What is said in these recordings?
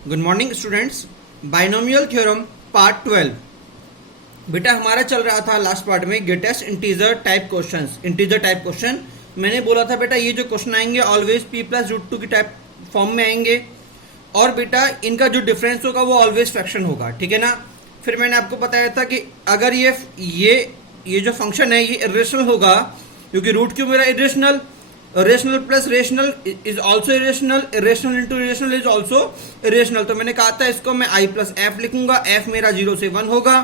Good morning students. Binomial theorem part 12 बेटा हमारा चल रहा था लास्ट पार्ट में greatest integer type questions. Integer type question मैंने बोला था बेटा ये जो क्वेश्चन आएंगे always p plus root two की टाइप फॉर्म में आएंगे और बेटा इनका जो डिफरेंस होगा वो ऑलवेज फ्रैक्शन होगा, ठीक है ना। फिर मैंने आपको बताया था कि अगर ये जो फंक्शन है ये इरेशनल होगा क्योंकि रूट क्यू मेरा irrational, rational plus rational is also irrational, irrational into irrational is also irrational. तो मैंने कहा था इसको मैं आई प्लस एफ लिखूंगा, एफ मेरा 0 से 1 होगा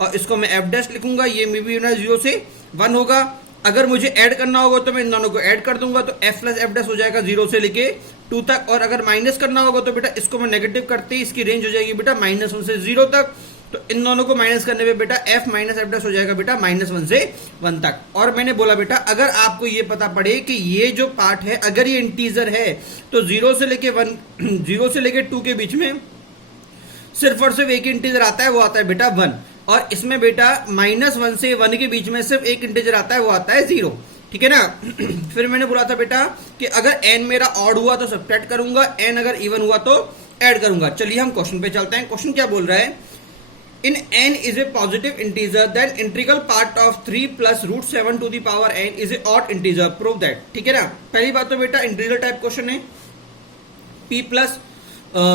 और इसको मैं एफ डैश लिखूंगा, ये भी मेरा 0 से 1 होगा। अगर मुझे ऐड करना होगा तो मैं इन दोनों को ऐड कर दूंगा तो एफ प्लस एफ डैश हो जाएगा 0 से लेके 2 तक। और अगर माइनस करना होगा तो बेटा इसको मैं नेगेटिव करते ही इसकी रेंज हो जाएगी बेटा -1 से 0 तक। तो इन दोनों को माइनस करने पे बेटा f माइनस एफ डैश हो जाएगा बेटा -1 से 1 तक। और मैंने बोला बेटा अगर आपको ये पता पड़े कि ये जो पार्ट है अगर ये इंटीजर है तो 0 से लेके 2 के बीच में सिर्फ और सिर्फ एक इंटीजर आता है, वो आता है बेटा 1। और इसमें बेटा -1 से 1 के बीच में सिर्फ एक इंटीजर आता है, वो आता है 0, ठीक है ना। फिर मैंने बोला था बेटा कि अगर n मेरा ऑड हुआ तो सब्ट्रैक्ट करूंगा, n अगर इवन हुआ तो ऐड करूंगा। चलिए हम क्वेश्चन पे चलते हैं। क्वेश्चन क्या बोल रहा है, in n is a positive integer then integral part of 3 plus root 7 to the power n is a odd integer, prove that। ठीक है ना। पहली बात तो बेटा इंटीजर टाइप क्वेश्चन है, p plus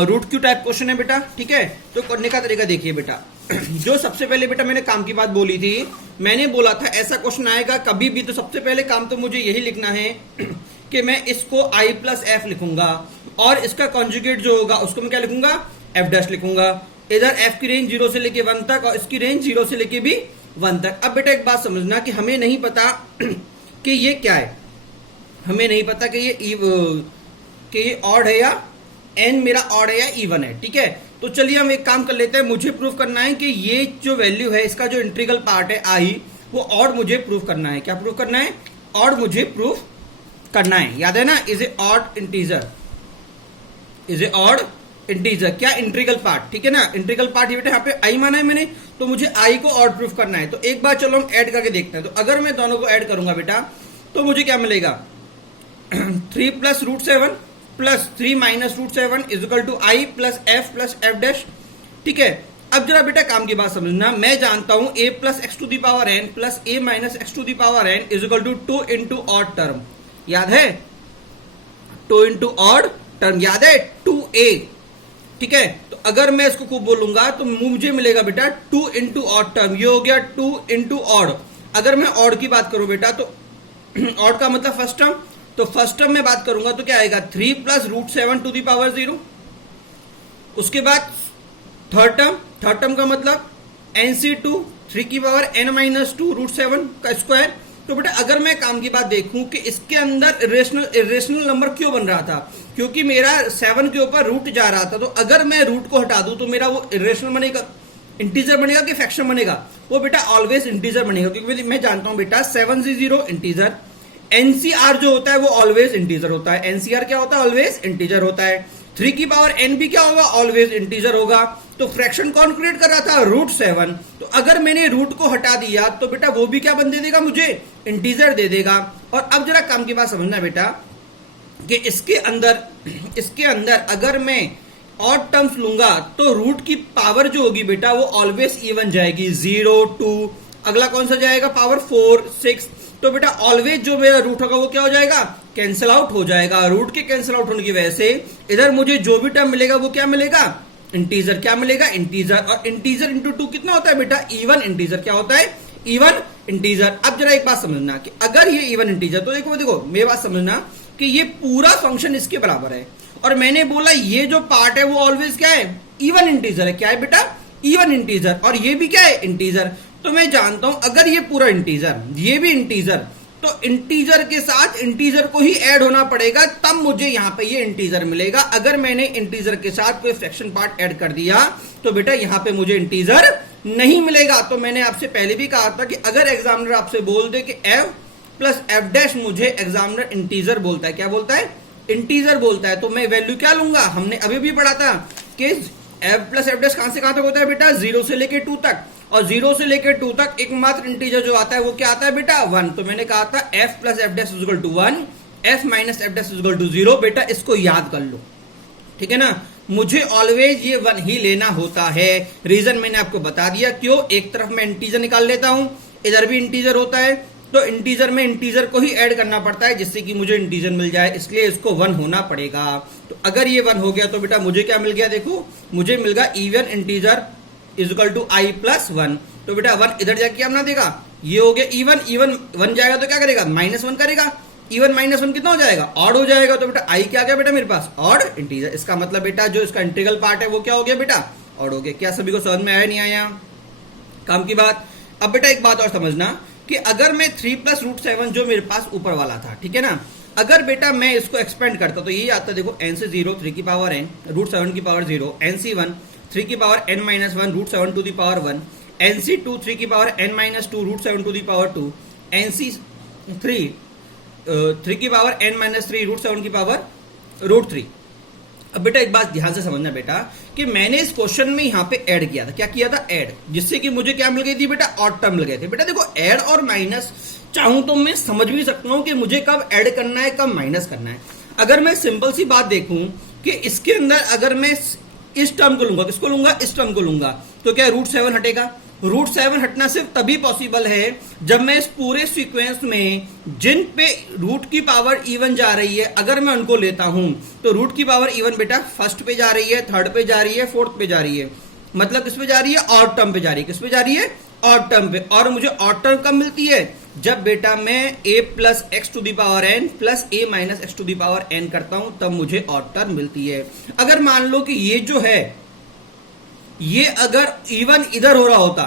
root Q type question है बेटा, ठीक है। तो करने का तरीका देखिए बेटा। जो सबसे पहले बेटा मैंने काम की बात बोली थी, मैंने बोला था ऐसा क्वेश्चन आएगा कभी भी तो सबसे पहले काम तो मुझे यही लिखना है कि मैं इसको i प्लस एफ लिखूंगा और इसका कॉन्जुगेट जो होगा उसको मैं क्या लिखूंगा, एफ डैश लिखूंगा। इधर f की रेंज 0 से लेके 1 तक और इसकी रेंज 0 से लेके भी 1 तक। अब बेटा एक बात समझना कि हमें नहीं पता कि ये क्या है, हमें नहीं पता कि ये ऑड है या n मेरा ऑड है या इवन है, ठीक है। तो चलिए हम एक काम कर लेते हैं, मुझे प्रूव करना है कि ये जो वैल्यू है इसका जो इंटीग्रल पार्ट है i वो ऑड मुझे प्रूव करना है। क्या प्रूव करना है, ऑड मुझे प्रूव करना है, याद है ना। Is a odd integer, is a odd integer क्या इंटीग्रल पार्ट, ठीक है ना। इंटीग्रल पार्ट ये बेटा यहाँ पे आई माना है मैंने, तो मुझे आई को ऑड प्रूफ करना है। तो एक बार चलो हम ऐड करके देखते हैं। तो अगर मैं दोनों को ऐड करूंगा बेटा तो मुझे क्या मिलेगा 3 plus root 7 plus 3 minus root 7 is equal to I plus F dash, ठीक है। अब जरा बेटा काम की बात समझना, मैं जानता हूं a plus X to the power n plus a minus X to the power n is equal to 2 into odd term, याद है 2 इंटू ऑड टर्म, याद है 2a, ठीक है। तो अगर मैं इसको खूब बोलूंगा तो मुझे मिलेगा बेटा 2 इंटू ऑड टर्म, ये हो गया 2 इंटू ऑड। अगर मैं ऑड की बात करूं बेटा तो ऑड का मतलब फर्स्ट टर्म, तो फर्स्ट टर्म में बात करूंगा तो क्या आएगा 3 plus root 7 to the power 0। उसके बाद थर्ड टर्म का मतलब nc2 3 की पावर n माइनस 2 रूट 7 का स्क्वायर। तो बेटा अगर मैं काम की बात देखूं कि इसके अंदर इरेशनल नंबर क्यों बन रहा था, क्योंकि मेरा 7 के ऊपर रूट जा रहा था। तो अगर मैं रूट को हटा दूं तो मेरा वो इरेशनल बनेगा, इंटीजर बनेगा कि फ्रैक्शन बनेगा, वो बेटा ऑलवेज इंटीजर बनेगा। क्योंकि मैं जानता हूं बेटा 7 से 0 इंटीजर, एनसीआर जो होता है वो ऑलवेज इंटीजर होता है। एनसीआर क्या होता है, ऑलवेज इंटीजर होता है। 3 की पावर n भी क्या होगा, ऑलवेज इंटीजर होगा। तो फ्रैक्शन कौन क्रिएट कर रहा था, रूट 7। तो अगर मैंने रूट को हटा दिया तो बेटा वो भी क्या बन दे देगा, मुझे इंटीजर दे देगा। और अब जरा काम की बात समझना बेटा कि इसके अंदर अगर मैं ऑड टर्म्स लूंगा तो रूट की पावर जो होगी बेटा वो ऑलवेज इवन जाएगी, 0 2, अगला कौन सा जाएगा पावर 4 6। तो बेटा ऑलवेज जो मेरा रूट होगा वो क्या हो जाएगा, कैंसिल आउट हो जाएगा। रूट के कैंसिल आउट होने की वजह से इधर मुझे जो भी टर्म मिलेगा वो क्या मिलेगा, इंटीजर। क्या मिलेगा, इंटीजर। और इंटीजर इंटू 2 कितना होता है बेटा, इवन इंटीजर। क्या होता है, इवन इंटीजर। अब जरा एक बात समझना कि अगर ये इवन इंटीजर, तो देखो मेरी बात समझना कि ये पूरा फंक्शन इसके बराबर है और मैंने बोला ये जो पार्ट है वो ऑलवेज क्या है, इवन इंटीजर है। क्या है बेटा, इवन इंटीजर। और ये भी क्या है, इंटीजर। तो मैं जानता हूं अगर ये पूरा इंटीजर, ये भी इंटीजर, तो इंटीजर के साथ इंटीजर को ही ऐड होना पड़ेगा, तब मुझे यहां पे ये इंटीजर मिलेगा। अगर मैंने इंटीजर के साथ कोई फ्रैक्शन पार्ट ऐड कर दिया तो बेटा यहां पे मुझे इंटीजर नहीं मिलेगा। तो मैंने आपसे पहले भी कहा था कि अगर एग्जामिनर आपसे बोल दे कि f प्लस एफ डैश, मुझे एग्जामिनर इंटीजर बोलता है, क्या बोलता है, इंटीजर बोलता है, तो मैं वैल्यू क्या लूंगा, हमने अभी भी पढ़ा था कि f प्लस एफ डैश कहां से कहां तक होता है बेटा, 0 से लेके 2 तक। और 0 से लेकर 2 तक एकमात्र इंटीजर जो आता है वो क्या आता है बेटा, 1। तो मैंने कहा था f plus F dash is equal to 1, f minus F dash is equal to 0। बेटा इसको याद कर लो, ठीक है ना। मुझे ऑलवेज ये 1 ही लेना होता है। रीजन मैंने आपको बता दिया, क्यों, एक तरफ मैं इंटीजर निकाल लेता हूं, इधर भी इंटीजर होता है, तो इंटीजर में इंटीजर को ही ऐड करना पड़ता है जिससे कि मुझे इंटीजर मिल जाए, इसलिए इसको 1 होना पड़ेगा। तो अगर ये 1 हो गया तो बेटा मुझे क्या मिल गया, देखो मुझे मिल गया even integer is equal to I plus 1। तो बेटा 1 इधर जाके क्या बना देगा, ये हो गया इवन, इवन 1 जाएगा तो क्या करेगा, -1 करेगा, इवन -1 कितना हो जाएगा, ऑड हो जाएगा। तो बेटा आई क्या गया बेटा मेरे पास, ऑड इंटीजर। इसका मतलब बेटा जो इसका इंटीग्रल पार्ट है वो क्या हो गया बेटा, ऑड हो गया। क्या सभी को समझ में आया नहीं आया, काम की बात। अब बेटा एक बात और समझना कि अगर मैं 3 + √7 जो मेरे पास ऊपर वाला था, ठीक है ना, अगर बेटा मैं इसको एक्सपेंड करता तो ये आता, देखो n से 0 3 की पावर n √7 की पावर 0, nc1 3 की पावर n - 1 √7 to the power 1, nc2 3 की पावर n - 2 √7 to the power 2, nc3 3 की पावर n - 3 √7 की पावर √3। अब बेटा एक बात ध्यान से समझना बेटा कि मैंने इस क्वेश्चन में यहाँ पे ऐड किया था, क्या किया था, ऐड, जिससे कि मुझे क्या मिल गई थी बेटा, ऑड टर्म मिल गए थे। बेटा देखो ऐड और माइनस चाहूं तो मैं समझ भी सकता हूं कि मुझे कब ऐड करना है कब माइनस करना है। अगर मैं सिंपल सी बात देखूं कि इसके अंदर अगर मैं इस टर्म को लूंगा, किसको लूंगा, इस टर्म को लूंगा, तो क्या √7 हटेगा। √7 हटना सिर्फ तभी पॉसिबल है जब मैं इस पूरे सीक्वेंस में जिन पे रूट की पावर इवन जा रही है अगर मैं उनको लेता हूं, तो रूट की पावर इवन बेटा फर्स्ट पे जा रही है, थर्ड पे जा रही है, फोर्थ पे जा रही है, मतलब किस पे जा रही है, ऑड टर्म पे जा रही है। किस पे जा रही है, ऑड टर्म पे। और मुझे ऑड टर्म कब मिलती है, जब बेटा मैं a + x to the power n plus a - x to the power n करता हूं, तब मुझे ऑड टर्म मिलती है। अगर मान लो कि ये जो है ये अगर इवन इधर हो रहा होता,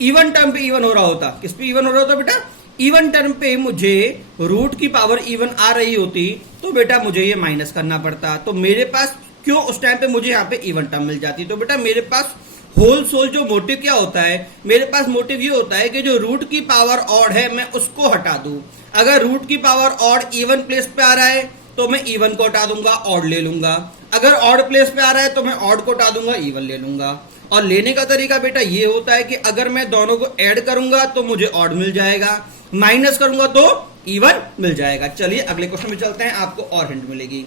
इवन टर्म पे इवन हो रहा होता, किस पे इवन हो रहा होता बेटा, इवन टर्म पे मुझे रूट की पावर इवन आ रही होती तो बेटा मुझे ये माइनस करना पड़ता। तो मेरे पास क्यों उस टाइम पे मुझे यहाँ पे इवन टर्म मिल जाती। तो बेटा मेरे पास होल सोल जो मोटिव क्या होता है, मेरे पास मोटिव ये होता है कि जो रूट की पावर ऑड है मैं उसको हटा दूं। अगर रूट की पावर ऑड इवन प्लेस पे आ रहा है तो मैं इवन को हटा दूंगा, ऑड ले लूंगा। अगर ऑड प्लेस पे आ रहा है तो मैं ऑड को हटा दूंगा, इवन ले लूंगा। और लेने का तरीका बेटा ये होता है कि अगर मैं दोनों को ऐड करूंगा तो मुझे ऑड मिल जाएगा, माइनस करूंगा तो इवन मिल जाएगा। चलिए अगले क्वेश्चन में चलते हैं, आपको और हिंट मिलेगी।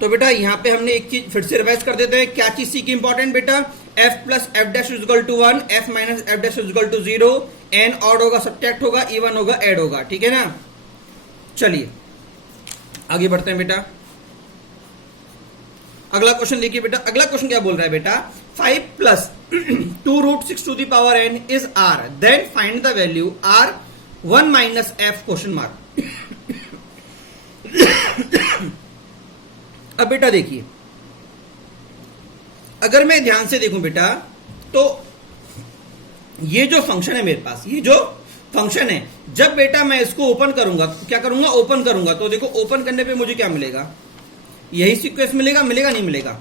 तो बेटा यहां पे हमने एक चीज फिर से रिवाइज कर देते हैं, क्या चीज सीखी इंपॉर्टेंट बेटा, f + f' is equal to 1, f - f' is equal to 0, n odd होगा, सब्ट्रैक्ट होगा, इवन होगा, ऐड होगा, ठीक है ना। चलिए आगे बढ़ते हैं बेटा। अगला क्वेश्चन देखिए बेटा, अगला क्वेश्चन क्या बोल रहा है बेटा, 5 + 2 √6 to the power n is r, then find the value r 1 - f question mark. अब बेटा देखिए, अगर मैं ध्यान से देखूं बेटा तो ये जो फंक्शन है मेरे पास, ये जो फंक्शन है, जब बेटा मैं इसको ओपन करूंगा, क्या करूंगा, ओपन करूंगा, तो देखो ओपन करने पे मुझे क्या मिलेगा, यही सीक्वेंस मिलेगा, मिलेगा नहीं मिलेगा,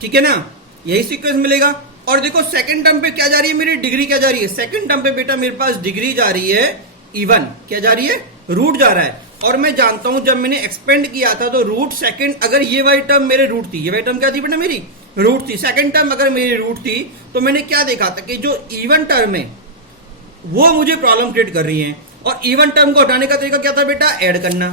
ठीक है ना, यही सीक्वेंस मिलेगा। और देखो सेकंड टर्म पे क्या जा रही है, मेरी डिग्री क्या जा रही है, सेकंड टर्म पे बेटा मेरे पास डिग्री जा रही है इवन, क्या जा रही है, रूट जा रहा है। और मैं जानता हूं जब मैंने एक्सपेंड किया था तो रूट सेकंड, अगर ये वाली टर्म मेरे रूट थी, ये वाली टर्म क्या थी बेटा मेरी रूट थी, सेकंड टर्म अगर मेरी रूट थी, तो मैंने क्या देखा था कि जो इवन टर्म है वो मुझे प्रॉब्लम क्रिएट कर रही है। और इवन टर्म को हटाने का तरीका क्या था बेटा, ऐड करना।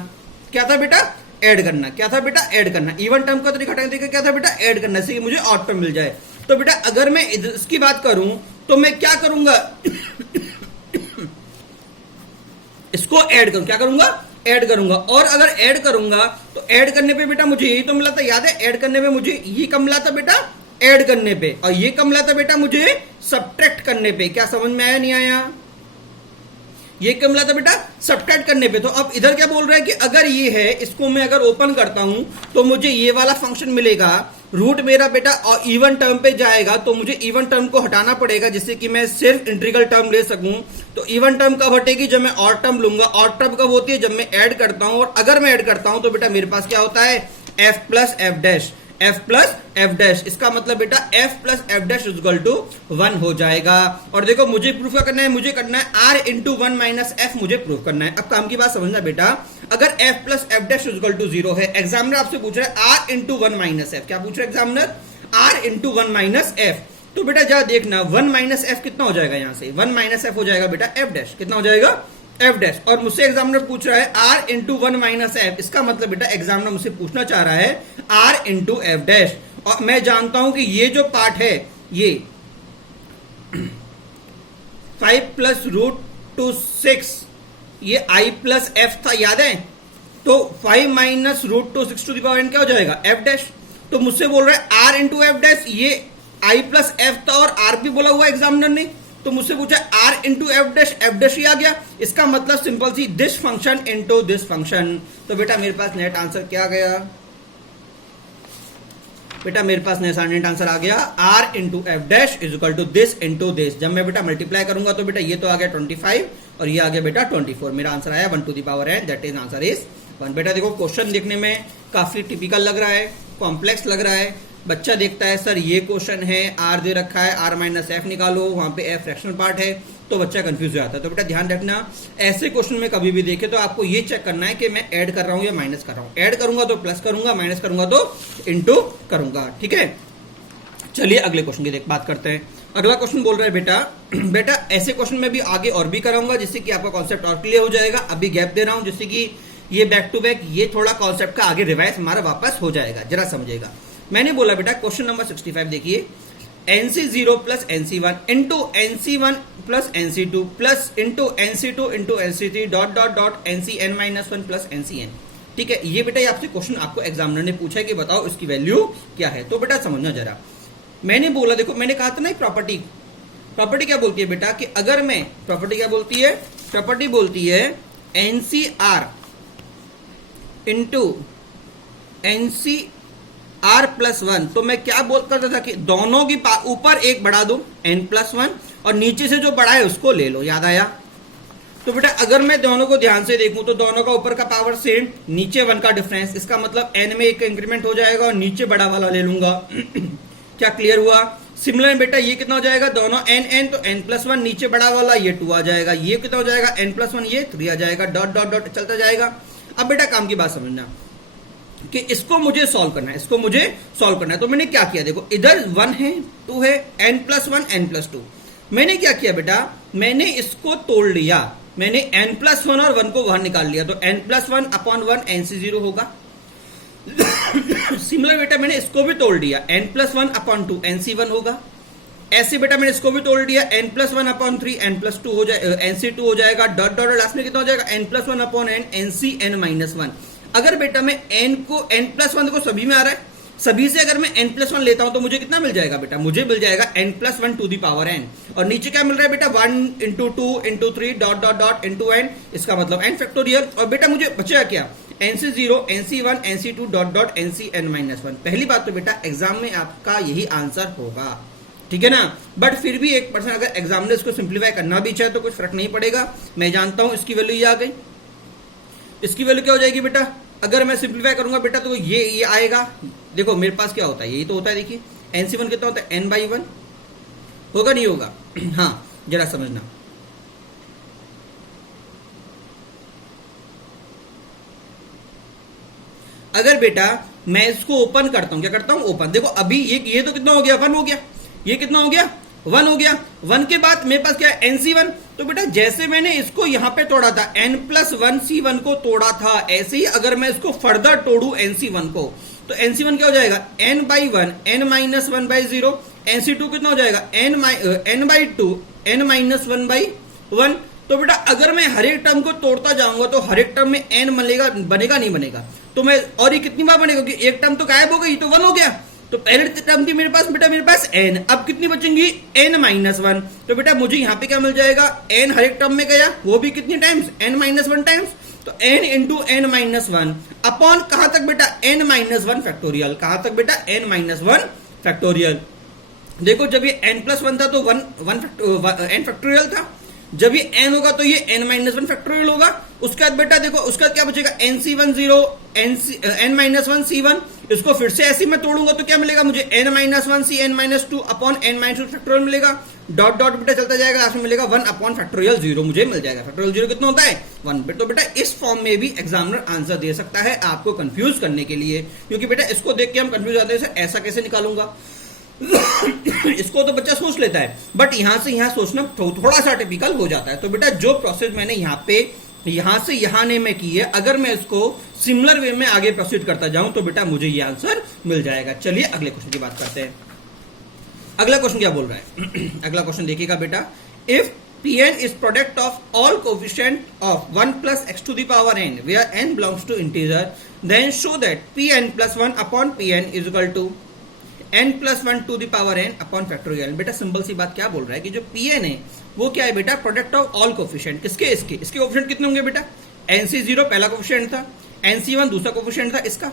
क्या था बेटा, ऐड करना। क्या था बेटा, ऐड करना। इवन टर्म का तरीका हटाने का तरीका क्या था बेटा, ऐड करना, से मुझे ऑड टर्म मिल जाए। तो बेटा अगर मैं इसकी बात करूं तो मैं क्या करूंगा, इसको ऐड करूं, क्या करूंगा, ऐड करूंगा। और अगर ऐड करूंगा तो ऐड करने पे बेटा मुझे यही तो मिला था, याद है, ऐड करने पे मुझे ये कम मिला था बेटा, ऐड करने पे, और ये कम मिला था बेटा मुझे सब्ट्रैक्ट करने पे। क्या समझ में आया नहीं आया, ये कम मिला था बेटा सब्ट्रैक्ट करने पे। तो अब इधर क्या बोल रहा है कि अगर ये है, इसको मैं अगर ओपन करता हूं तो मुझे ये वाला फंक्शन मिलेगा, रूट मेरा बेटा और इवन टर्म पे जाएगा, तो मुझे इवन टर्म को हटाना पड़ेगा जिससे कि मैं सिर्फ इंटीग्रल टर्म ले सकूं। तो इवन टर्म कब हटेगी, जब मैं ऑड टर्म लूंगा। ऑड टर्म कब होती है, जब मैं ऐड करता हूं। और अगर मैं ऐड करता हूं तो बेटा मेरे पास क्या होता है, f + f', f + f'। इसका मतलब बेटा f + f' is equal to 1 हो जाएगा। और देखो मुझे प्रूफ क्या करना है, मुझे करना है r × 1 - f, मुझे प्रूफ करना है। अब काम की बात समझना बेटा, अगर f + f' is equal to 0 है, एग्जामिनर आपसे पूछ रहा है r × 1 - f, क्या पूछ रहा है एग्जामिनर, r × 1 - f। तो बेटा जरा देखना 1 - f कितना हो जाएगा, यहां से 1 - f हो जाएगा बेटा f', कितना हो जाएगा एफ डैश, और मुझसे एग्जामिनर पूछ रहा है R into one minus F. इसका मतलब बेटा एग्जामिनर मुझसे पूछना चाह रहा है आर इंटू एफ डैश, और मैं जानता हूं कि ये जो पार्ट है ये 5 प्लस रूट टू 6 ये आई प्लस एफ था, याद है? तो 5 minus root two 6 to the power n क्या हो जाएगा? F dash. तो मुझसे बोल रहा है आर इंटू एफ डैश, ये आई प्लस एफ था और आर भी बोला हुआ एग्जामिनर ने, तो मुझसे पूछा आर इंटू एफ डैश ही आ गया। इसका मतलब simple see this function into this function. तो बेटा मेरे पास नेट आंसर क्या गया? बेटा मेरे पास नेट आंसर आ गया R into F dash is equal to this into this. जब मैं बेटा मल्टीप्लाई करूंगा तो बेटा ये तो आ गया 25 और ये आ गया बेटा 24। मेरा आंसर आया 1 to the power n, that is answer is 1। बेटा देखो क्वेश्चन देखने में काफी टिपिकल लग रहा है, कॉम्प्लेक्स लग रहा है। बच्चा देखता है सर ये क्वेश्चन है, आर दे रखा है, आर माइनस एफ निकालो, वहां पे एफ फ्रैक्शनल पार्ट है, तो बच्चा कंफ्यूज हो जाता है। तो बेटा ध्यान रखना, ऐसे क्वेश्चन में कभी भी देखे तो आपको ये चेक करना है कि मैं ऐड कर रहा हूं या माइनस कर रहा हूं। ऐड करूंगा तो प्लस करूंगा, माइनस करूंगा तो इंटू करूंगा, ठीक है। चलिए अगले क्वेश्चन की बात करते हैं। अगला क्वेश्चन बोल रहा है बेटा ऐसे क्वेश्चन में भी आगे और भी कराऊंगा जिससे कि आपका कॉन्सेप्ट और क्लियर हो जाएगा। अभी गैप दे रहा हूं जिससे कि ये बैक टू बैक ये थोड़ा कॉन्सेप्ट का आगे रिवाइज हमारा वापस हो जाएगा, जरा समझेगा। मैंने बोला बेटा क्वेश्चन नंबर 65 देखिए, NC0 plus NC1 into NC1 plus NC2 plus into NC2 into NC3 dot dot dot NCN minus 1 plus NCN। ठीक है, ये बेटा आपसे क्वेश्चन आपको एग्जामिनर ने पूछा है कि बताओ इसकी वैल्यू क्या है। तो बेटा समझना जरा, मैंने बोला देखो, मैंने कहा था ना प्रॉपर्टी क्या बोलती है बेटा कि अगर मैं प्रॉपर्टी बोलती है NCR इंटू NCR प्लस 1, तो मैं क्या बोल करता था कि दोनों की ऊपर एक बढ़ा दो n प्लस 1 और नीचे से जो बढ़ा है उसको ले लो, याद आया? तो बेटा अगर मैं दोनों को ध्यान से देखूं तो दोनों का ऊपर का पावर सेम, नीचे 1 का डिफरेंस, इसका मतलब n में एक इंक्रीमेंट हो जाएगा और नीचे बड़ा वाला ले लूंगा। क्या क्लियर हुआ? सिमिलर बेटा ये कितना हो जाएगा, दोनों n तो n प्लस 1 नीचे बड़ा वाला ये 2 आ जाएगा, ये कितना हो जाएगा n प्लस 1 ये 3 आ जाएगा, डॉट डॉट डॉट चलता जाएगा। अब बेटा काम की बात समझना कि इसको मुझे सॉल्व करना है, तो मैंने क्या किया देखो, इधर 1 है 2 है, n प्लस 1 n प्लस 2। मैंने क्या किया बेटा, मैंने इसको तोड़ लिया, मैंने n प्लस 1 और 1 को बाहर निकाल लिया, तो n प्लस 1 अपॉन 1 NC0 होगा। सिमिलर बेटा मैंने इसको भी तोड़ दिया, n प्लस 1 अपॉन 2 NC1 होगा। ऐसे बेटा मैंने इसको भी तोड़ दिया, n plus 1 upon 3 n plus 2 हो जाएगा, NC2 हो जाएगा, डॉट डॉट लास्ट में कितना हो जाएगा, n plus 1 upon n NCN minus 1। अगर बेटा मैं n प्लस 1 को सभी में आ रहा है, सभी से अगर मैं n प्लस 1 लेता हूं तो मुझे कितना मिल जाएगा बेटा, मुझे मिल जाएगा n plus 1 to the power n, और नीचे क्या मिल रहा है बेटा 1 into 2 into 3 dot dot dot into n, इसका मतलब n फैक्टोरियल। और बेटा मुझे बचा क्या, NC0 NC1 NC2 dot dot NCN minus 1। पहली बात तो बेटा एग्जाम में आपका यही आंसर होगा, ठीक है ना। बट फिर भी 1% अगर एग्जामिनर इसको सिंप्लीफाई करना भी चाहे तो कुछ फर्क नहीं पड़ेगा। मैं जानता हूं इसकी वैल्यू ये आ गई, इसकी वैल्यू क्या हो जाएगी बेटा, अगर मैं सिंप्लीफाई करूंगा बेटा तो ये आएगा। देखो मेरे पास क्या होता है, यही तो होता है, देखिए NC1 कितना होता है n/1, होगा नहीं होगा? हाँ जरा समझना, अगर बेटा मैं इसको ओपन करता हूं, क्या करता हूं ओपन, देखो अभी ये तो कितना हो गया 1 हो गया, ये कितना हो गया 1 हो गया। 1 के बाद मेरे पास क्या है NC1, तो बेटा जैसे मैंने इसको यहां पे तोड़ा था n प्लस 1 C1 को तोड़ा था, ऐसे ही अगर मैं इसको फर्दर तोड़ू NC1 को, तो NC1 क्या हो जाएगा n/1 n माइनस 1/0, NC2 कितना हो जाएगा n/2 n माइनस 1/1। तो बेटा अगर मैं हर एक टर्म को तोड़ता जाऊंगा तो हर एक टर्म में n बनेगा नहीं बनेगा, तो मैं, और ये कितनी बार बनेगा, क्योंकि एक टर्म तो गायब हो गई, तो 1 हो गया। तो पहले टर्म थी मेरे पास n, अब कितनी बचेंगी n माइनस 1। तो बेटा मुझे यहाँ पे क्या मिल जाएगा, n हर एक टर्म में गया, वो भी कितनी टाइम्स n माइनस 1 टाइम्स, तो n into n minus 1 upon कहां तक बेटा n माइनस 1 फैक्टोरियल, कहां तक बेटा n माइनस 1 फैक्टोरियल। देखो जब ये n प्लस 1 था तो n फैक्टोरियल था, जब ये n होगा तो ये n माइनस 1 फैक्टोरियल होगा। उसके बाद बेटा देखो उसका क्या बचेगा NC10 n माइनस 1 C1, इसको फिर से ऐसे मैं तोड़ूंगा तो क्या मिलेगा मुझे n minus 1 C n minus 2 upon n minus 2 factorial मिलेगा, डॉट डॉट बेटा चलता जाएगा, लास्ट में मिलेगा 1 अपॉन फैक्टोरियल 0 मुझे मिल जाएगा। फैक्टोरियल 0 कितना होता है 1। तो बेटा इस फॉर्म में भी एग्जामिनर आंसर दे सकता है आपको कंफ्यूज करने के लिए, क्योंकि बेटा इसको देख के हम कंफ्यूज आते हैं, ऐसा कैसे निकालूंगा इसको तो बच्चा सोच लेता है, बट यहां से यहां सोचना थोड़ा सा टिपिकल हो जाता है। तो बेटा जो प्रोसेस मैंने यहां से यहां ने में की है, अगर मैं इसको सिमिलर वे में आगे प्रोसीड करता जाऊं तो बेटा मुझे ये आंसर मिल जाएगा। चलिए अगले क्वेश्चन की बात करते हैं। अगला क्वेश्चन क्या बोल रहा है? अगला क्वेश्चन देखिएगा बेटा, if Pn is product of all coefficient of 1 plus x to the power n where n belongs to integer, then show that Pn plus 1 upon Pn is equal to n plus 1 to the power n upon factorial। बेटा simple सी बात क्या बोल रहा है कि जो Pn है वो क्या है बेटा, प्रोडक्ट ऑफ ऑल कोफिशिएंट। किसके? इसके कोफिशिएंट कितने होंगे बेटा? NC0 पहला कोफिशिएंट था, NC1 दूसरा कोफिशिएंट था इसका,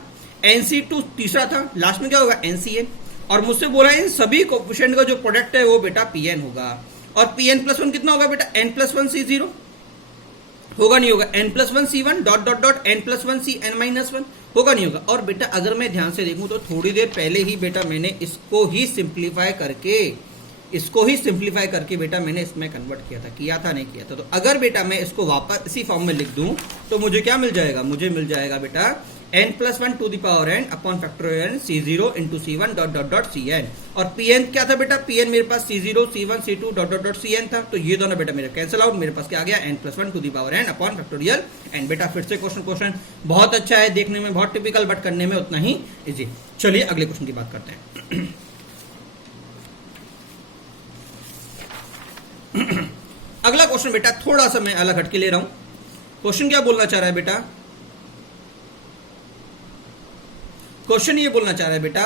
NC2 तीसरा था, लास्ट में क्या होगा? NCn। और मुझसे बोला इन सभी कोफिशिएंट का जो प्रोडक्ट है वो बेटा Pn होगा। और Pn प्लस 1 कितना होगा बेटा? n प्लस 1 C0 होगा, नहीं होगा? n plus 1 C1 dot dot dot n plus 1 Cn minus 1 होगा, नहीं होगा? और बेटा अगर मैं ध्यान से देखूं तो थोड़ी देर पहले ही बेटा मैंने इसको ही सिंप्लीफाई करके बेटा मैंने इसमें कन्वर्ट किया था नहीं किया था। तो अगर बेटा मैं इसको वापस इसी फॉर्म में लिख दूं तो मुझे क्या मिल जाएगा? मुझे मिल जाएगा बेटा n plus 1 to the power n upon factorial C0 into C1 dot dot dot Cn। और Pn क्या था बेटा? Pn मेरे पास C0 C1 C2 dot dot dot Cn था। तो ये दोनों बेटा मेरे कैंसिल आउट, मेरे पास क्या आ गया? n plus 1 to the power n upon factorial n। बेटा फिर से क्वेश्चन बहुत अच्छा है, देखने में बहुत टिपिकल, बट करने में उतना ही इजी। चलिए अगले क्वेश्चन की बात करते हैं। अगला क्वेश्चन बेटा थोड़ा सा मैं अलग हटके ले रहा हूं। क्वेश्चन क्या बोलना चाह रहा है बेटा? क्वेश्चन ये बोलना चाह रहा है बेटा,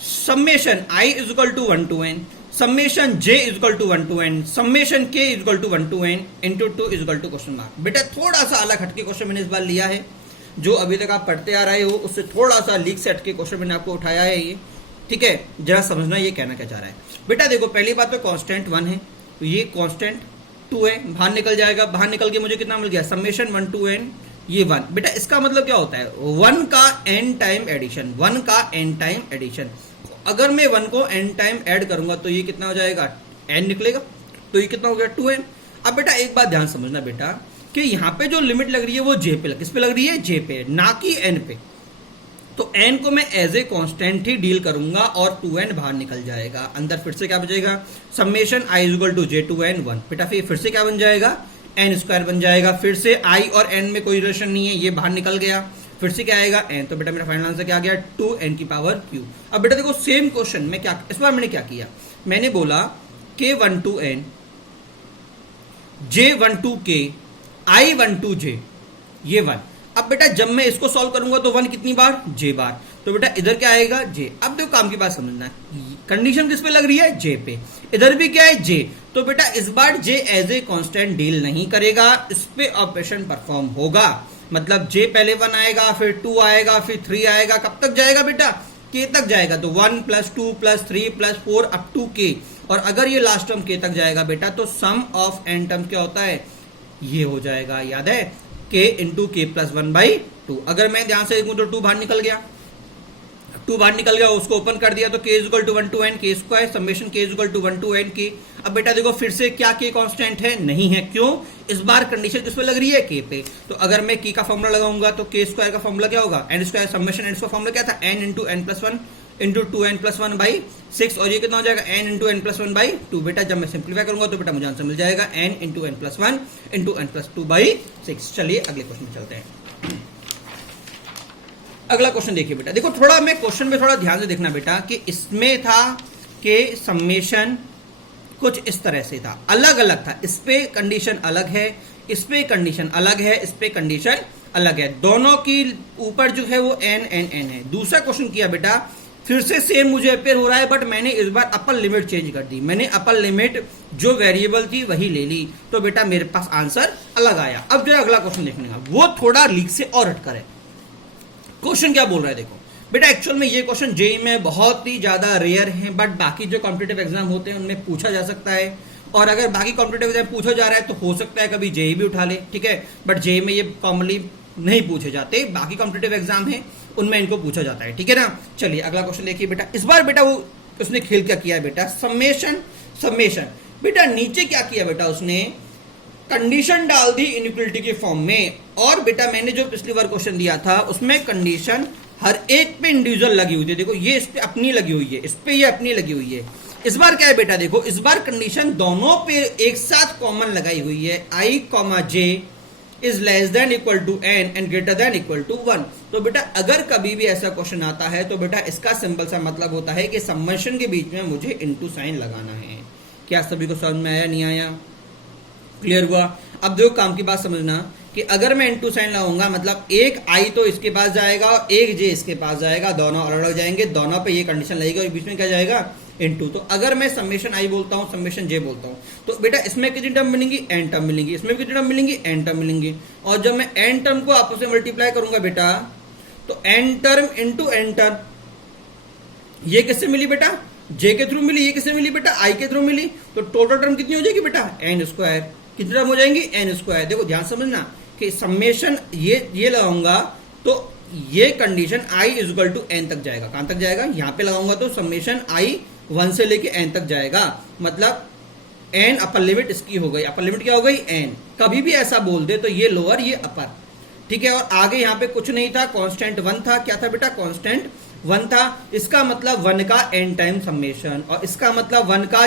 summation i is equal to 1 to n, summation j is equal to 1 to n, summation k is equal to 1 to n into 2 is equal to question mark. बेटा थोड़ा सा अलग हटके क्वेश्चन मैंने इस बार लिया है, जो अभी तक आप पढ़ते आ रहे हो उससे थोड़ा सा लीक से हटके क्वेश्चन मैंने आपको उठाया है ये, ठीक है? जरा समझना ये कहना क्या चाह रहा है। बेटा देखो पहली बात तो कांस्टेंट 1 है, तो ये कांस्टेंट 2 है, बाहर निकल जाएगा, बाहर निकल के मुझे कितना मिल गया? समेशन 1 टू n, ये 1। बेटा इसका मतलब क्या होता है? 1 का n टाइम एडिशन, 1 का n टाइम एडिशन। अगर मैं 1 को n टाइम ऐड करूंगा तो ये कितना हो जाएगा? n निकलेगा, तो ये कितना हो गया? 2n। अब बेटा एक बात ध्यान समझना बेटा कि यहाँ पे जो लिमिट लग रही है वो j पे, किस पे लग रही है? j पे, ना कि n पे। तो n को मैं एज ए कांस्टेंट ही डील करूंगा और 2n बाहर निकल जाएगा। अंदर फिर से क्या बचेगा? Summation i is equal to j to n 1। बेटा फिर से क्या बन जाएगा? n स्क्वायर बन जाएगा। फिर से i और n में कोई रिलेशन नहीं है, ये बाहर निकल गया। फिर से क्या आएगा? n। तो बेटा मेरा फाइनल आंसर क्या आ गया? 2n की पावर q। अब बेटा देखो सेम क्वेश्चन में क्या, इस बार मैंने क्या किया? मैंने बोला k1 to n, j1 to k, i1 to j, ये 1। अब बेटा जब मैं इसको सॉल्व करूंगा तो 1 कितनी बार? j बार। तो बेटा इधर क्या आएगा? j। अब देखो काम की बात समझना है, कंडीशन किस पे लग रही है? j पे। इधर भी क्या है? j। तो बेटा इस बार j as a constant deal नहीं करेगा, इस पे ऑपरेशन परफॉर्म होगा। मतलब j पहले 1 आएगा, फिर 2 आएगा, फिर 3 आएगा। कब तक जाएगा बेटा? k तक जाएगा। तो 1 plus 2 plus 3 plus 4 up to k। और अगर ये लास्ट टर्म k तक जाएगा बेटा तो सम ऑफ n टर्म क्या होता है? ये हो जाएगा, याद है? k इंटू के प्लस 1/2। अगर मैं ध्यान से देखूं तो 2 बाहर निकल गया, 2 बाहर निकल गया, उसको ओपन कर दिया तो k is equal to 1 to n k square, summation k is equal to 1 to n k। अब बेटा देखो फिर से क्या k कांस्टेंट है? नहीं है। क्यों? इस बार कंडीशन किस पे लग रही है? k पे। तो अगर मैं k का फॉर्मूला लगाऊंगा तो k स्क्वायर का फॉर्मूला क्या होगा? n स्क्वायर, समेशन n का फॉर्मूला क्या था? n into n plus 1 into 2n plus 1/6। और ये कितना हो जाएगा? n into n plus 1/2। बेटा जब मैं सिंप्लीफाई करूंगा तो बेटा मुझे आंसर मिल जाएगा n into n plus 1 into n plus 2/6। चलिए अगले क्वेश्चन में चलते हैं। अगला क्वेश्चन देखिए बेटा, देखो थोड़ा मैं क्वेश्चन में थोड़ा ध्यान से देखना बेटा कि इसमें था कि समेशन कुछ इस तरह से था, अलग अलग था। इस पे कंडीशन अलग है, इस पे कंडीशन अलग है, इस पे कंडीशन अलग है। दोनों की ऊपर जो है वो n n n है। दूसरा क्वेश्चन किया बेटा, फिर से सेम मुझे अपेयर हो रहा है, बट मैंने इस बार अपर लिमिट चेंज कर दी। मैंने अपर लिमिट जो वेरिएबल थी वही ले ली, तो बेटा मेरे पास आंसर अलग आया। अब जो अगला क्वेश्चन देखने का वो थोड़ा लीक से और हटकर है। क्वेश्चन क्या बोल रहा है देखो बेटा, एक्चुअल में ये क्वेश्चन जेई में बहुत ही ज्यादा रेयर है, बट बाकी जो कॉम्पिटिटिव एग्जाम होते हैं उनमें पूछा जा सकता है। और अगर बाकी कॉम्पिटिटिव एग्जाम पूछा जा रहा है तो हो सकता है कभी जेई भी उठा ले, ठीक है? बट जेई में ये कॉमनली नहीं पूछे जाते, बाकी कॉम्पिटिटिव एग्जाम है उनमें इनको पूछा जाता है, ठीक है ना? चलिए अगला क्वेश्चन देखिए बेटा। इस बार बेटा वो उसने खेल क्या किया है बेटा? समेशन बेटा नीचे क्या किया बेटा? उसने कंडीशन डाल दी इनइक्वलिटी के फॉर्म में। और बेटा मैंने जो पिछली बार क्वेश्चन दिया था उसमें कंडीशन हर एक पे इंडिविजुअल लगी हुई थी, देखो ये इस पे अपनी लगी हुई है, इस पे ये अपनी लगी हुई है। इस बार क्या है बेटा, देखो इस बार कंडीशन दोनों पे एक साथ कॉमन लगाई हुई है, i, j is less than equal to n and greater than equal to 1। तो बेटा अगर कभी भी ऐसा क्वेश्चन आता है तो बेटा इसका सिंपल सा मतलब होता है कि सम्मेशन के बीच में मुझे इनटू साइन लगाना है। क्या सभी को समझ में आया, नहीं आया, क्लियर हुआ? अब देखो काम की बात समझना कि अगर मैं इनटू साइन लगाऊंगा मतलब एक आई तो इसके पास जाएगा और एक जे इसके पास जाएगा, दोनों अलग अलग जाएंगे, दोनों पे ये कंडीशन लगेगी और बीच में क्या जाएगा, इनटू। तो अगर मैं समेशन आई बोलता हूं, समेशन जे बोलता हूं, तो बेटा इसमें कितनी टर्म मिलेंगी, एन टर्म मिलेंगी, इसमें कितनी टर्म मिलेंगी, एन टर्म मिलेंगी। और जब मैं एन टर्म को आपस में मल्टीप्लाई करूंगा बेटा, तो N term into N term, ये किससे मिली बेटा, जे के थ्रू मिली, ये किससे मिली बेटा, आई के थ्रू मिली। तो टोटल टर्म कितनी हो जाएगी बेटा, एन स्क्वायर। कितनी टर्म हो जाएंगी, एन स्क्वायर। देखो ध्यान समझना कि समेशन ये लगाऊंगा तो ये condition I is equal to N तक जाएगा। कहां तक जाएगा, यहां पे लगाऊंगा तो समेशन आई 1 से लेके एन तक जाएगा, मतलब एन अपर लिमिट इसकी हो गई। अपर लिमिट क्या हो गई, एन। कभी भी ऐसा बोल दे तो ये लोअर ये अपर, ठीक है। और आगे यहां पे कुछ नहीं था, कांस्टेंट 1 था। क्या था बेटा, कांस्टेंट 1 था। इसका मतलब 1 का एन टाइम समेशन और इसका मतलब 1 का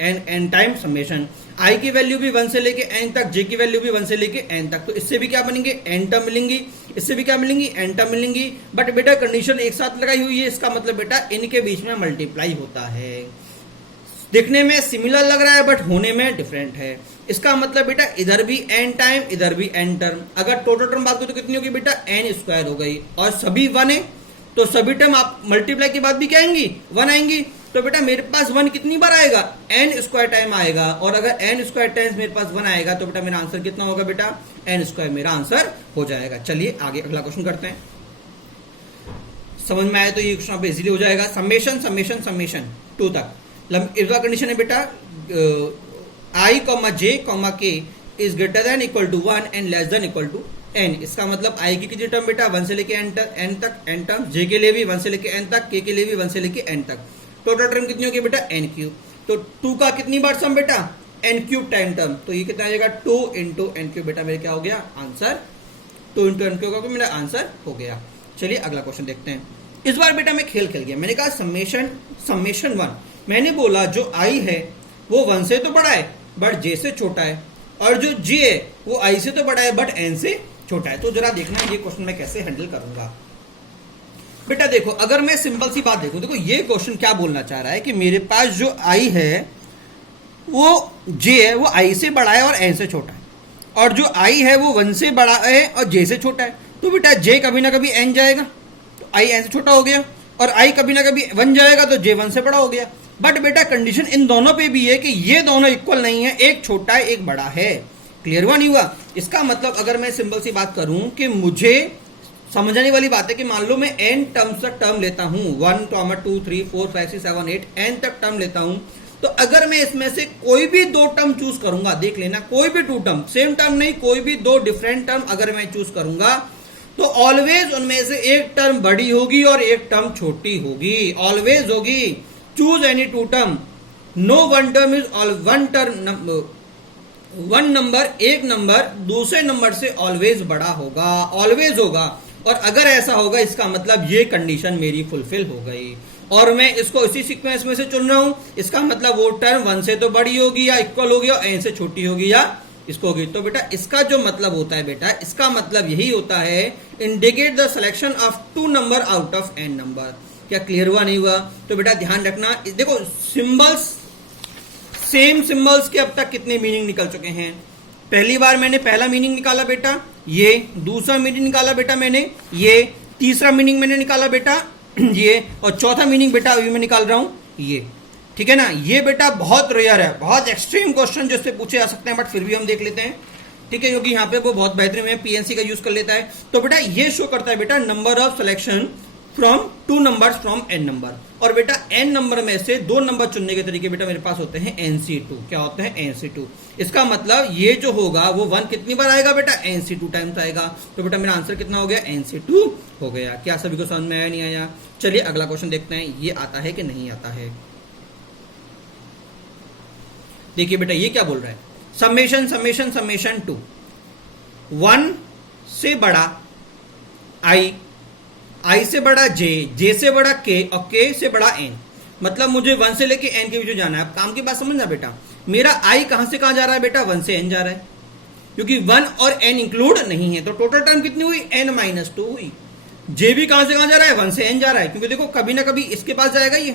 एन टाइम समेशन। आई की वैल्यू भी 1 से लेके एन तक, जे की वैल्यू भी 1 से लेके एन तक। तो इससे भी क्या बनेंगे, एन टर्म मिलेंगी, इससे भी क्या मिलेंगी, एन टर्म मिलेंगी। बट बेटा कंडीशन एक साथ लगाई हुई है, इसका मतलब बेटा इनके बीच में मल्टीप्लाई होता है। दिखने में सिमिलर लग रहा है बट होने में डिफरेंट है। इसका मतलब बेटा इधर भी एन टाइम, इधर भी एन टर्म। अगर टोटल टर्म बात करो तो कितनी होगी बेटा, एन स्क्वायर हो गई। और सभी 1 है तो सभी टर्म आप मल्टीप्लाई के बाद भी क्या आएंगी, 1 आएंगी। तो बेटा मेरे पास 1 कितनी बार आएगा, एन स्क्वायर टाइम आएगा। और अगर एन स्क्वायर टाइम्स मेरे पास 1 आएगा तो बेटा मेरा आंसर कितना होगा बेटा, एन स्क्वायर मेरा आंसर हो जाएगा। चलिए आगे अगला क्वेश्चन करते हैं। समझ में आया तो ये क्वेश्चन पे इजीली हो जाएगा। समेशन समेशन समेशन 2 तक इसका कंडीशन है बेटा, I comma J comma K is greater than equal to 1 and less than equal to N. इसका मतलब आई की कितनी टर्म बेटा, 1 से लेके एन तक एन टर्म, जे के लिए भी 1 से लेके एन तक, के लिए भी 1 से लेके एन तक। टोटल टर्म कितनी होगी बेटा, एन क्यूब। तो 2 का कितनी बार सम बेटा, एन क्यूब टाइम टर्म। तो ये कितना आ जाएगा, 2 इंटू एन क्यूब। बेटा मेरे क्या हो गया आंसर, 2 इंटू एन क्यूब का मेरा आंसर हो गया। चलिए अगला क्वेश्चन देखते हैं। इस बार बेटा मैं खेल खेल गया, मैंने कहा समेशन 1। मैंने बोला जो आई है वो 1 से तो बड़ा है बट जे से छोटा है, और जो जे है वो आई से तो बड़ा है बट एन से छोटा है। तो जरा देखना ये क्वेश्चन मैं कैसे हैंडल करूंगा। बेटा देखो अगर मैं सिंपल सी बात देखूं, देखो ये क्वेश्चन क्या बोलना चाह रहा है कि मेरे पास जो आई है वो जे है वो आई से बड़ा है और एन से छोटा है, और जो आई है वो 1 से बड़ा है और जे से छोटा है। तो बेटा जे कभी ना कभी एन जाएगा तो आई एन से छोटा हो गया, और आई कभी ना कभी 1 जाएगा तो जे 1 से बड़ा हो गया। बट बेटा कंडीशन इन दोनों पे भी है कि ये दोनों इक्वल नहीं है, एक छोटा है एक बड़ा है। क्लियर हुआ नहीं हुआ? इसका मतलब अगर मैं सिंपल सी बात करूं कि मुझे समझने वाली बात है कि मान लो मैं n टर्म्स तक टर्म लेता हूं, 1 2 3 4 5 6 7 8 n तक टर्म लेता हूं, तो अगर मैं इसमें से कोई भी 2 टर्म चूज करूंगा, देख लेना कोई भी 2 टर्म, सेम टर्म नहीं, कोई भी 2 डिफरेंट टर्म अगर मैं चूज करूंगा तो ऑलवेज उनमें से एक टर्म बड़ी होगी और एक टर्म छोटी होगी, ऑलवेज होगी। Choose any 2 term, no one term is one term, one number एक नंबर दूसरे नंबर से ऑलवेज बड़ा होगा, ऑलवेज होगा। और अगर ऐसा होगा इसका मतलब ये कंडीशन मेरी फुलफिल हो गई, और मैं इसको इसी सीक्वेंस में से चुन रहा हूं, इसका मतलब वो टर्म 1 से तो बड़ी होगी या इक्वल होगी और n से छोटी होगी या इसको होगी। तो बेटा इसका जो मतलब होता है बेटा, इसका मतलब यही होता है, indicate the selection of 2 number out of n number. क्या क्लियर हुआ नहीं हुआ? तो बेटा ध्यान रखना, देखो सिंबल्स, सेम सिंबल्स के अब तक कितने मीनिंग निकल चुके हैं। पहली बार मैंने पहला मीनिंग निकाला बेटा ये, दूसरा मीनिंग निकाला बेटा मैंने ये, तीसरा मीनिंग मैंने निकाला बेटा ये, और चौथा मीनिंग बेटा अभी मैं निकाल रहा हूं ये। ठीक है ना? ये बेटा बहुत रेयर है, बहुत एक्सट्रीम क्वेश्चन जिससे पूछे जा सकते हैं, बट फिर भी हम देख लेते हैं। ठीक है, क्योंकि यहाँ पे वो बहुत बेहतरीन है, पीएनसी का यूज कर लेता है। तो बेटा ये शो करता है बेटा number of selection from 2 numbers from n number, और बेटा n नंबर में से 2 नंबर चुनने के तरीके बेटा मेरे पास होते हैं nc2। क्या होते हैं? nc2। इसका मतलब ये जो होगा वो 1 कितनी बार आएगा बेटा, nc2 टाइम्स आएगा। तो बेटा मेरा आंसर कितना हो गया, nc2 हो गया। क्या सभी को समझ में आया नहीं आया? चलिए अगला क्वेश्चन देखते हैं, ये आता है कि नहीं आता है। देखिए बेटा ये क्या बोल रहा है, समेशन समेशन समेशन 2, 1 से बड़ा i आई से बड़ा जे से बड़ा के और के से बड़ा एन, मतलब मुझे 1 से लेके एन के बीच में जाना है। काम की बात समझना बेटा, मेरा आई कहां से कहां जा रहा है बेटा, 1 से एन जा रहा है, क्योंकि 1 और एन इंक्लूड नहीं है, तो टोटल टर्म कितनी हुई, n-2 हुई। जे भी कहां से कहां जा रहा है, 1 से एन जा रहा है, क्योंकि देखो कभी ना कभी इसके पास जाएगा ये।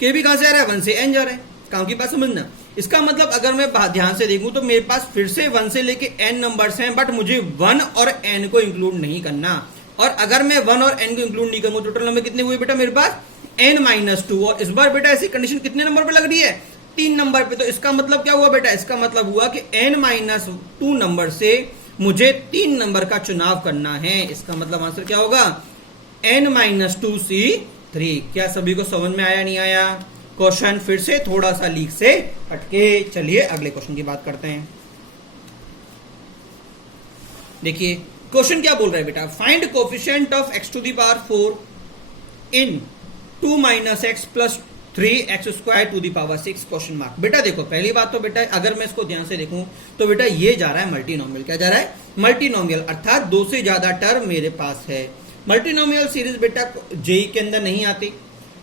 के भी कहां से आ रहा है, 1 से एन जा रहा है। काम की बात समझना, इसका मतलब अगर मैं ध्यान से देखूं तो मेरे पास फिर से 1 से लेके एन नंबर्स हैं, बट मुझे 1 और एन को इंक्लूड नहीं करना। और अगर मैं 1 और एन को इंक्लूड नहीं करूंगा, टोटल नंबर कितने हुए बेटा मेरे पास, n-2। और इस बार बेटा ऐसी कंडीशन कितने नंबर पे लग रही है, 3 नंबर पे। तो इसका मतलब क्या हुआ बेटा, इसका मतलब हुआ कि n-2 नंबर से मुझे 3 नंबर का चुनाव करना है। इसका मतलब आंसर क्या होगा, n-2C3। क्या सभी को समझ में आया, नहीं आया? क्वेश्चन फिर से थोड़ा सा लीक से हटके। चलिए अगले क्वेश्चन की बात करते हैं। देखिए क्वेश्चन क्या बोल रहा है बेटा, find coefficient of x⁴ in 2 - x + 3x² 6 question mark. बेटा देखो पहली बात तो बेटा अगर मैं इसको ध्यान से देखूं तो बेटा ये जा रहा है मल्टीनोमियल। क्या जा रहा है, मल्टीनोमियल, अर्थात 2 से ज्यादा टर्म मेरे पास है। मल्टीनोमियल सीरीज बेटा जेई के अंदर नहीं आती,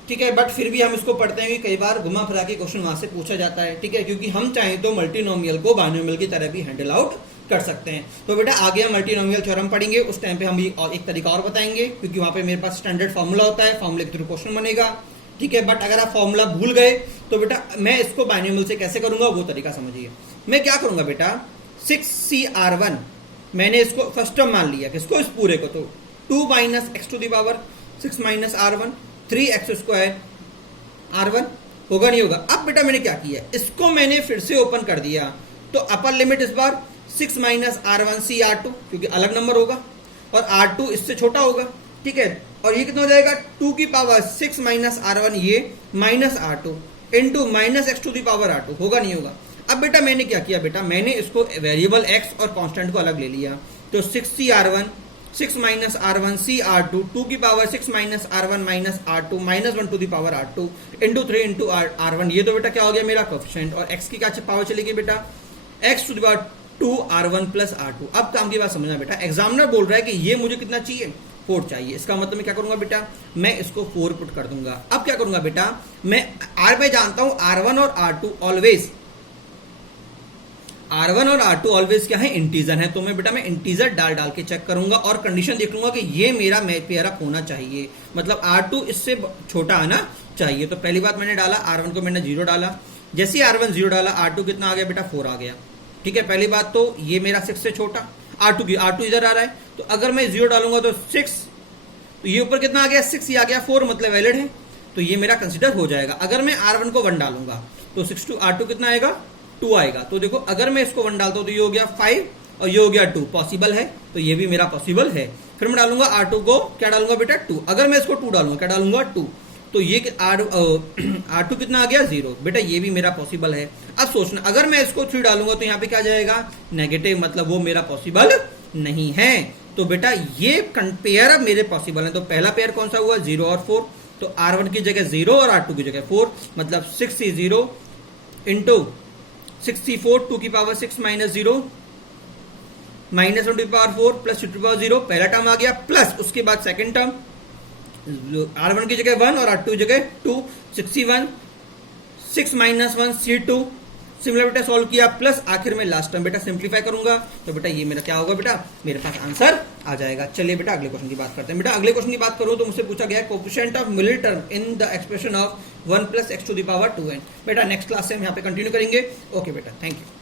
ठीक है, बट फिर भी हम इसको पढ़ते हैं कि कई बार घुमा फिरा के क्वेश्चन वहां से पूछा जाता है, ठीक है, क्योंकि हम चाहें तो मल्टीनोमियल को बाइनोमियल की तरह भी हैंडल आउट कर सकते हैं। तो बेटा आगे हम मल्टीनोमियल थ्योरम पढ़ेंगे, उस टाइम पे हम एक तरीका और बताएंगे, क्योंकि वहां पे मेरे पास स्टैंडर्ड फॉर्मूला होता है, फॉर्मूले के थ्रू क्वेश्चन बनेगा, ठीक है। बट अगर आप फॉर्मूला भूल गए तो बेटा मैं इसको बाइनोमियल से कैसे करूंगा वो तरीका समझिए। मैं क्या करूंगा बेटा, 6CR1 मैंने इसको फर्स्ट टर्म मान लिया, किसको, इस पूरे को, तो 2 - x⁻6 - R1 3x² R1 होगा, नहीं होगा। अब बेटा मैंने क्या किया, इसको मैंने फिर से ओपन कर दिया, तो अपर लिमिट इस बार 6 - R1C R2, क्योंकि अलग नंबर होगा और R2 इससे छोटा होगा, ठीक है। और ये कितना हो जाएगा, 2⁻6 - R1 ये -R2 इंटू -x⁻R2 होगा, नहीं होगा। अब बेटा मैंने क्या किया बेटा, मैंने इसको वेरिएबल x और कांस्टेंट को अलग ले लिया, तो 6CR1 6 - R1CR2 2⁻6 - R1 -R2 -1⁻R2 into 3 into R1। ये तो बेटा क्या हो गया मेरा कोफिशिएंट, और x की क्या पावर चलेगी बेटा, x⁻2 R1 + R2। अब काम की बात समझना बेटा, एग्जामिनर बोल रहा है कि ये मुझे कितना चाहिए, 4 चाहिए। इसका मतलब मैं क्या करूंगा बेटा, मैं इसको 4 पुट कर दूंगा। अब क्या करूंगा बेटा, मैं R में जानता हूं R1 और R2 ऑलवेज, R1 और R2 ऑलवेज क्या है, इंटीजर है, तो मैं बेटा मैं इंटीजर डाल के चेक करूंगा और कंडीशन देख लूंगा कि ये मेरा पेयर अप होना चाहिए, मतलब R2 इससे छोटा आना चाहिए। तो पहली बात मैंने डाला, R1 को मैंने 0 डाला, जैसे R1 0 डाला R2 कितना आ गया बेटा, 4 आ गया, ठीक है। पहली बात तो ये मेरा 6 से छोटा, R2 इधर आ रहा है, तो अगर मैं 0 डालूंगा तो 6, तो ये ऊपर कितना आ गया, 6 ही आ गया, 4 मतलब वैलिड है, तो ये मेरा कंसिडर हो जाएगा। अगर मैं R1 को 1 डालूंगा तो 6 to R2 कितना आएगा, 2 आएगा। तो देखो अगर मैं इसको 1 डालता हूं तो ये हो गया 5 और ये हो गया 2, पॉसिबल है, तो ये भी मेरा पॉसिबल है। फिर मैं डालूंगा R2 को, क्या डालूंगा बेटा, 2। अगर मैं इसको 2 डालूंगा, क्या डालूंगा, 2, तो ये R2 कितना आ गया, 0, बेटा ये भी मेरा पॉसिबल है। अब सोचना, अगर मैं इसको 3 डालूंगा तो यहाँ पे क्या जाएगा, नेगेटिव, मतलब वो मेरा पॉसिबल नहीं है। तो बेटा ये पेयर अब मेरे पॉसिबल है। तो पहला पेयर कौन सा हुआ, 0 और 4, तो R1 की जगह 0 और R2 की जगह 4, मतलब 6C0 इंटू 64 2⁻6 - 0 -1⁴ प्लस 2⁻0, पहला टर्म आ गया, प्लस उसके बाद सेकंड टर्म R1 की जगह 1 और R2 की जगह 2, 61 6 - 1 C2, सिमिलर बेटा सॉल्व किया, प्लस आखिर में लास्ट टर्म बेटा सिंप्लीफाई करूंगा, तो बेटा ये मेरा क्या होगा बेटा, मेरे पास आंसर आ जाएगा। चलिए बेटा अगले क्वेश्चन की बात करते हैं। बेटा अगले क्वेश्चन की बात करूं तो मुझसे पूछा गया है coefficient of middle term in the expression of 1 + x⁴ बेटा नेक्स्ट क्लास से हम यहाँ पे कंटिन्यू करेंगे। ओके बेटा, थैंक यू।